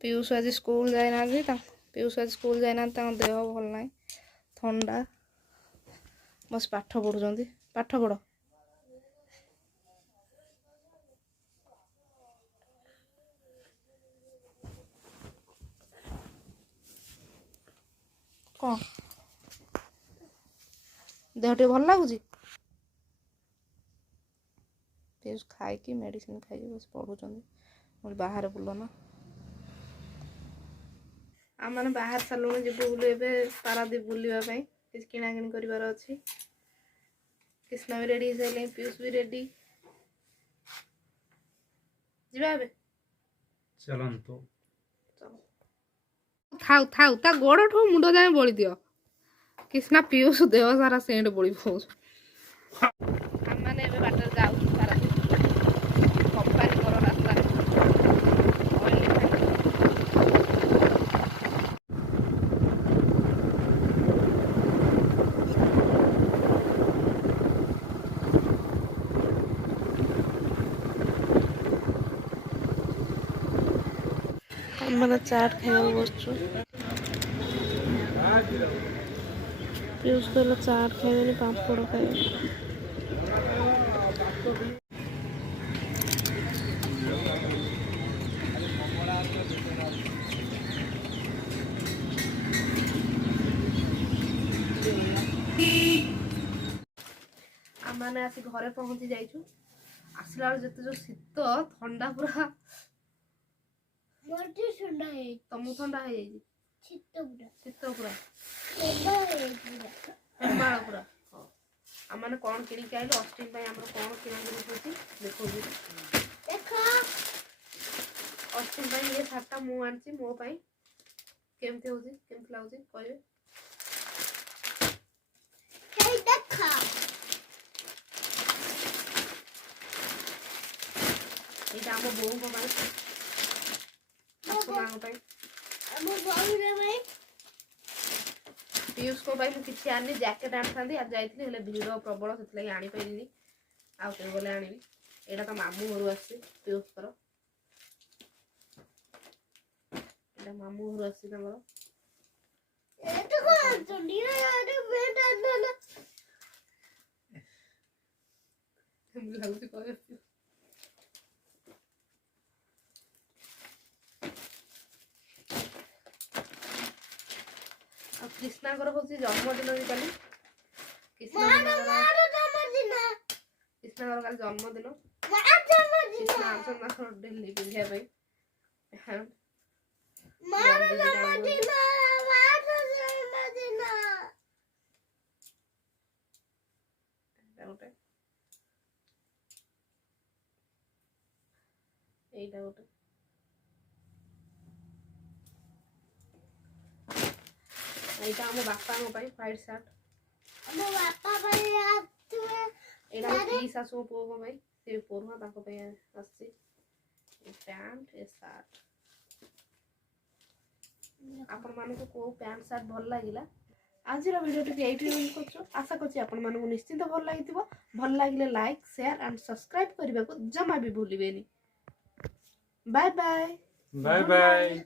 पीयूष आज स्कूल जाइना पीयूष आज स्कूल जाइना देह भल ना थंडा बस पाठ पढ़ुं पाठ पढ़ कौन देह टे भल लगुच पीयूष खाई मेडिसिन खाई बस पढ़ुं बाहर बुल ना आम मैंने बाहर सारूँ जीव बुले पारादीप बुलवाई किणा किणी करार अच्छी कृष्णा भी रेडी हो पीयूष भी रेडी जीवा चलंतु थाउ थाउ ता गोड़ ठू मुंड जाए बड़ी दियो कृष्णा पीयूष देह सारा सेंट बड़ी पौच आम मैंने बाटर जाऊ कंपानी कर रास्ता मैंने चाट खाया बस पीयूष कहला चाट खाइबे पापड़ खाइबे आम मैंने आसी घरे पहुंची जाइछु आसला जिते जो शीत ठंडा पूरा तमु ठंडा है शीत पूरा हेमाल पूरा आम मैंने कौन किणी आइलु अष्टमी कौन किना किणी देखो अष्टमी ये शार्टा मु आनी मो केमती हो केमती लगुच कहे ये आम बोऊ पीयूष को किसी आनी जैकेट आनी आज जाइए भिड़ प्रबल से आनी पारि आउ के गले आनी यहाँ तो मामू घर आस पीयूष मामू घर आस कृष्णागर हूँ जन्मदिन भी कल कृष्णागर कल जन्मदिन कृष्णा डेली पिंधापी गोटे এইটা গোটে এইটা ଆମ ବାପାଙ୍କ ପାଇଁ ହ୍ୱାଇଟ୍ ସାର୍ଟ ଆମ ବାପା ପାଇଁ ଆସିବେ ଏଇଟା ମୋ ଶାଶୁ ପୁଅଙ୍କ ପାଇଁ ସେ ପରୁହା ତାଙ୍କ ପାଇଁ ଆସିଛି ଏ ପ୍ୟାଣ୍ଟ ଏ ସାର୍ଟ ଆପଣମାନଙ୍କୁ କୋଉ ପ୍ୟାଣ୍ଟ ସାର୍ଟ ଭଲ ଲାଗିଲା आजर भिडियोटी ये कर आशा करछि आपण मानकु निश्चित भल लागिथिबो भल लागिले लाइक शेयर एंड सब्सक्राइब करबा को जमा भी भूलिबेनी बाय बाय बाय बाय।